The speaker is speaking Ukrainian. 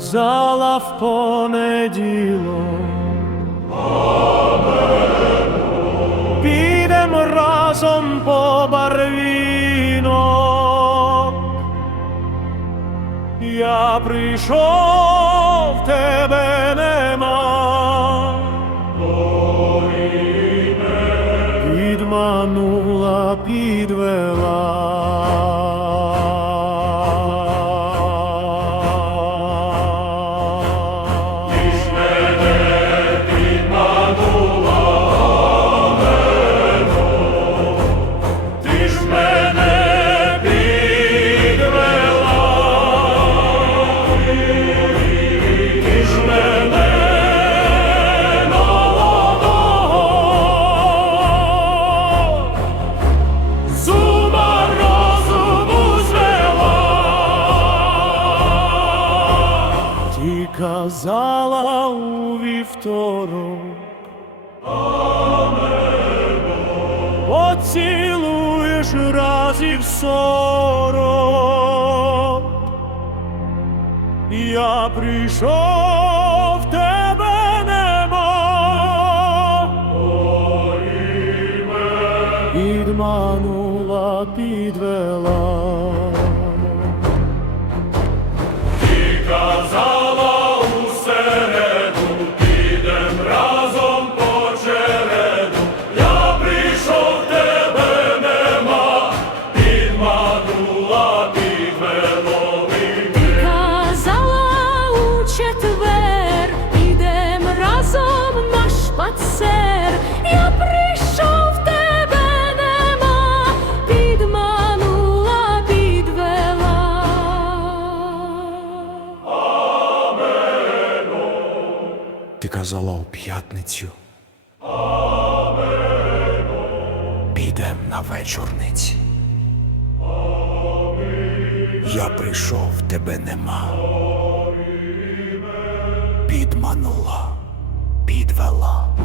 сказала в понеділок, підемо разом по барвінок. Я прийшов тебе нема, підманула, підвела. Ті казала у вівторок, поцілуєш разів сорок, я прийшов тебе нема, Підманула, підвела. ти казала у п'ятницю. Підем на вечорниці. Я прийшов, тебе нема. Підманула, підвела.